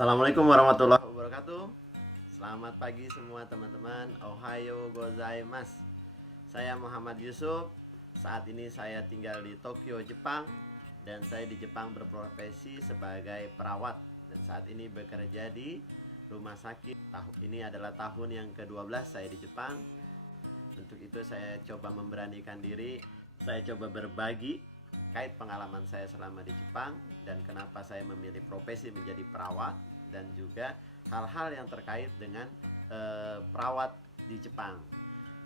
Assalamualaikum warahmatullahi wabarakatuh. Selamat pagi semua teman-teman. Ohayo gozaimasu. Saya Muhammad Yusuf. Saat ini saya tinggal di Tokyo, Jepang. Dan saya di Jepang berprofesi sebagai perawat. Dan saat ini bekerja di rumah sakit. Tahun ini adalah tahun yang ke-12 saya di Jepang. Untuk itu saya coba memberanikan diri. Saya coba berbagi kait pengalaman saya selama di Jepang dan kenapa saya memilih profesi menjadi perawat, dan juga hal-hal yang terkait dengan perawat di Jepang.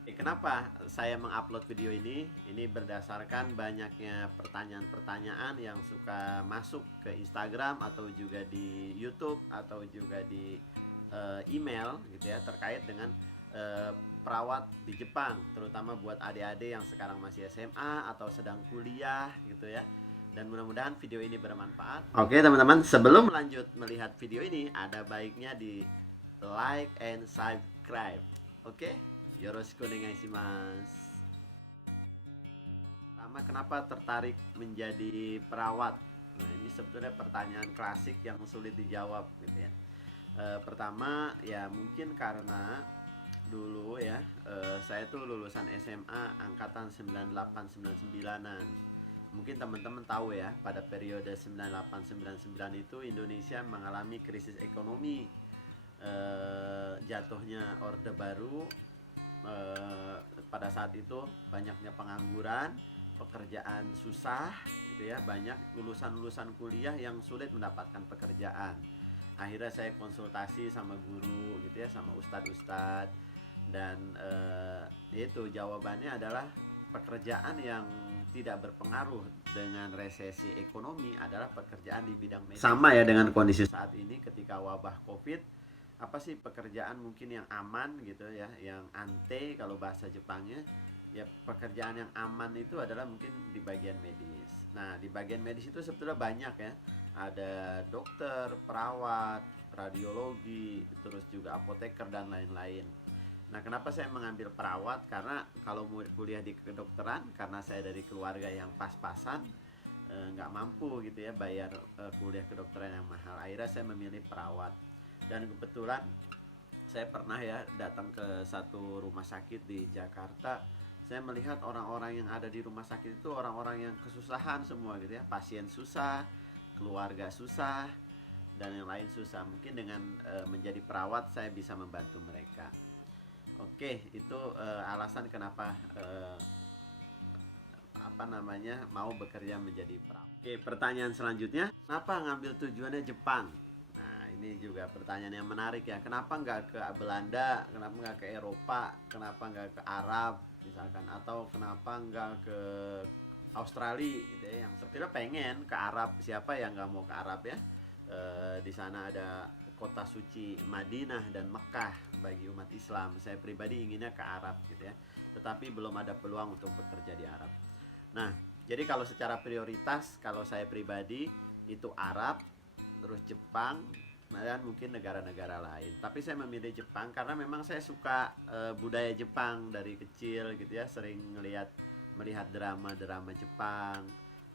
Kenapa saya mengupload video ini? Ini berdasarkan banyaknya pertanyaan-pertanyaan yang suka masuk ke Instagram atau juga di YouTube atau juga di email gitu ya, terkait dengan perawat di Jepang, terutama buat adik-adik yang sekarang masih SMA atau sedang kuliah gitu ya. Dan mudah-mudahan video ini bermanfaat. Oke teman-teman, sebelum lanjut melihat video ini, ada baiknya di like and subscribe. Oke, yoroshiku onegaishimasu. Pertama, kenapa tertarik menjadi perawat? Nah, ini sebetulnya pertanyaan klasik yang sulit dijawab gitu ya. Pertama ya mungkin karena dulu ya, saya tuh lulusan SMA angkatan 98-99an. Mungkin teman-teman tahu ya, pada periode 98-99 itu Indonesia mengalami krisis ekonomi. Jatuhnya Orde Baru. Pada saat itu banyaknya pengangguran, pekerjaan susah gitu ya, banyak lulusan-lulusan kuliah yang sulit mendapatkan pekerjaan. Akhirnya saya konsultasi sama guru gitu ya, sama ustadz-ustadz, dan itu jawabannya adalah pekerjaan yang tidak berpengaruh dengan resesi ekonomi adalah pekerjaan di bidang medis. Sama ya dengan kondisi saat ini ketika wabah Covid, apa sih pekerjaan mungkin yang aman gitu ya, yang ante kalau bahasa Jepangnya. Ya, pekerjaan yang aman itu adalah mungkin di bagian medis. Nah, di bagian medis itu sebetulnya banyak ya. Ada dokter, perawat, radiologi, terus juga apoteker dan lain-lain. Nah, kenapa saya mengambil perawat? Karena kalau mau kuliah di kedokteran, karena saya dari keluarga yang pas-pasan, nggak mampu gitu ya bayar kuliah kedokteran yang mahal. Akhirnya saya memilih perawat. Dan kebetulan saya pernah ya datang ke satu rumah sakit di Jakarta. Saya melihat orang-orang yang ada di rumah sakit itu orang-orang yang kesusahan semua gitu ya. Pasien susah, keluarga susah, dan yang lain susah. Mungkin dengan menjadi perawat saya bisa membantu mereka. Oke, itu alasan kenapa mau bekerja menjadi perawat. Oke, pertanyaan selanjutnya, kenapa ngambil tujuannya Jepang? Nah, ini juga pertanyaan yang menarik ya. Kenapa nggak ke Belanda? Kenapa nggak ke Eropa? Kenapa nggak ke Arab misalkan? Atau kenapa nggak ke Australia gitu ya? Yang sebetulnya pengen ke Arab, siapa yang nggak mau ke Arab ya? Di sana ada kota suci Madinah dan Mekah bagi umat Islam. Saya pribadi inginnya ke Arab gitu ya, tetapi belum ada peluang untuk bekerja di Arab. Nah, jadi kalau secara prioritas, kalau saya pribadi itu Arab, terus Jepang, dan mungkin negara-negara lain. Tapi saya memilih Jepang karena memang saya suka budaya Jepang dari kecil gitu ya, sering melihat drama-drama Jepang.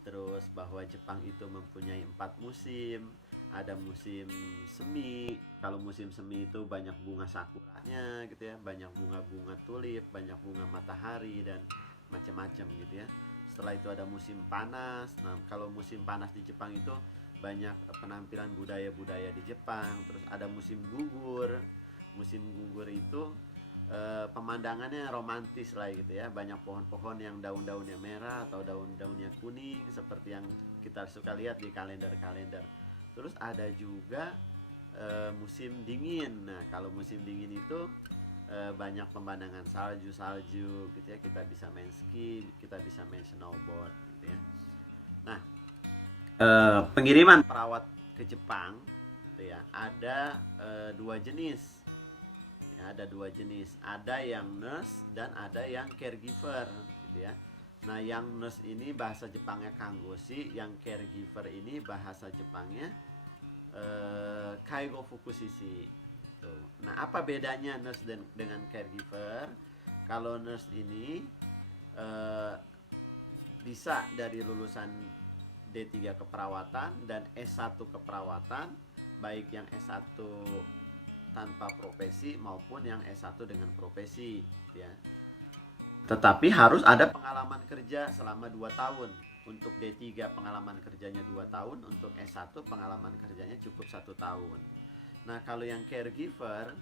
Terus bahwa Jepang itu mempunyai 4 musim. Ada musim semi. Kalau musim semi itu banyak bunga sakuranya gitu ya, banyak bunga-bunga tulip, banyak bunga matahari dan macam-macam gitu ya. Setelah itu ada musim panas. Nah, kalau musim panas di Jepang itu banyak penampilan budaya-budaya di Jepang. Terus ada musim gugur. Musim gugur itu pemandangannya romantis lah gitu ya. Banyak pohon-pohon yang daun-daunnya merah atau daun-daunnya kuning seperti yang kita suka lihat di kalender-kalender. Terus ada juga musim dingin. Nah, kalau musim dingin itu banyak pemandangan salju-salju gitu ya. Kita bisa main ski, kita bisa main snowboard gitu ya. Nah, pengiriman perawat ke Jepang gitu ya, ada dua jenis. Ya, ada dua jenis. Ada yang nurse dan ada yang caregiver gitu ya. Nah, yang nurse ini bahasa Jepangnya kangoshi, yang caregiver ini bahasa Jepangnya kaigo fukushiki. Tuh. Nah, apa bedanya nurse dengan caregiver? Kalau nurse ini bisa dari lulusan D3 keperawatan dan S1 keperawatan, baik yang S1 tanpa profesi maupun yang S1 dengan profesi ya. Tetapi harus ada pengalaman kerja selama 2 tahun. Untuk D3 pengalaman kerjanya 2 tahun, untuk S1 pengalaman kerjanya cukup 1 tahun. Nah, kalau yang caregiver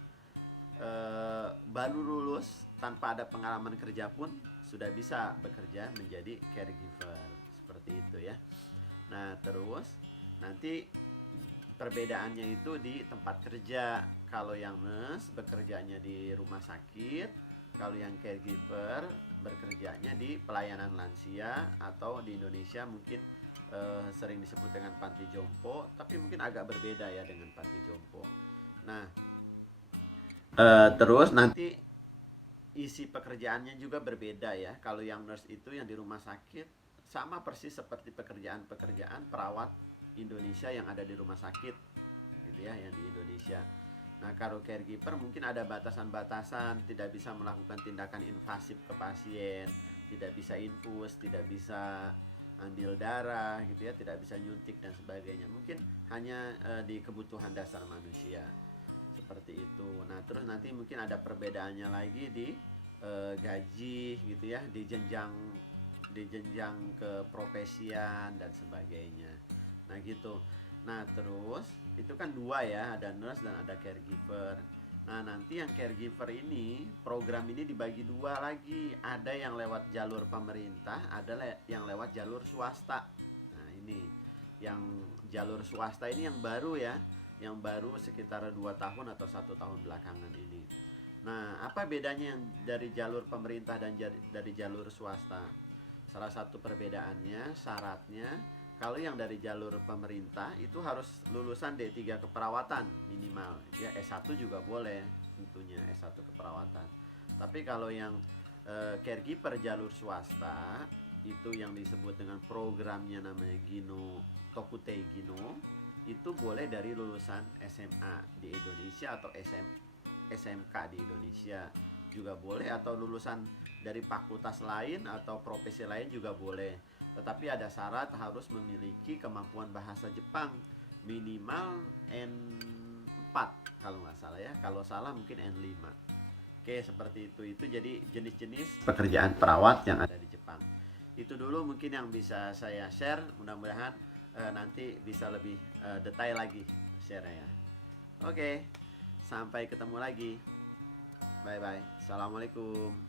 baru lulus tanpa ada pengalaman kerja pun sudah bisa bekerja menjadi caregiver. Seperti itu ya. Nah, terus nanti perbedaannya itu di tempat kerja. Kalau yang nurse bekerjanya di rumah sakit, kalau yang caregiver bekerjanya di pelayanan lansia, atau di Indonesia mungkin sering disebut dengan panti jompo, tapi mungkin agak berbeda ya dengan panti jompo. Nah, terus nanti isi pekerjaannya juga berbeda ya. Kalau yang nurse itu yang di rumah sakit sama persis seperti pekerjaan-pekerjaan perawat Indonesia yang ada di rumah sakit gitu ya, yang di Indonesia. Nah, kalau caregiver mungkin ada batasan-batasan, tidak bisa melakukan tindakan invasif ke pasien, tidak bisa infus, tidak bisa ambil darah gitu ya, tidak bisa nyuntik dan sebagainya. Mungkin hanya di kebutuhan dasar manusia. Seperti itu. Nah, terus nanti mungkin ada perbedaannya lagi di gaji gitu ya, di jenjang keprofesian dan sebagainya. Nah, gitu. Nah, terus itu kan dua ya, ada nurse dan ada caregiver. Nah, nanti yang caregiver ini, program ini dibagi dua lagi. Ada yang lewat jalur pemerintah, ada yang lewat jalur swasta. Nah, ini yang jalur swasta ini yang baru ya, yang baru sekitar 2 tahun atau 1 tahun belakangan ini. Nah, apa bedanya yang dari jalur pemerintah dan dari jalur swasta? Salah satu perbedaannya, syaratnya, kalau yang dari jalur pemerintah itu harus lulusan D3 keperawatan minimal. Ya, S1 juga boleh tentunya, S1 keperawatan. Tapi kalau yang caregiver jalur swasta, itu yang disebut dengan programnya namanya Gino, Tokutei Gino, itu boleh dari lulusan SMA di Indonesia atau SMK di Indonesia juga boleh, atau lulusan dari fakultas lain atau profesi lain juga boleh. Tetapi ada syarat, harus memiliki kemampuan bahasa Jepang minimal N4 kalau nggak salah ya. Kalau salah mungkin N5. Oke, seperti itu. Itu jadi jenis-jenis pekerjaan perawat yang ada di Jepang. Itu dulu mungkin yang bisa saya share. Mudah-mudahan nanti bisa lebih detail lagi share-nya. Oke, sampai ketemu lagi. Bye bye. Assalamualaikum.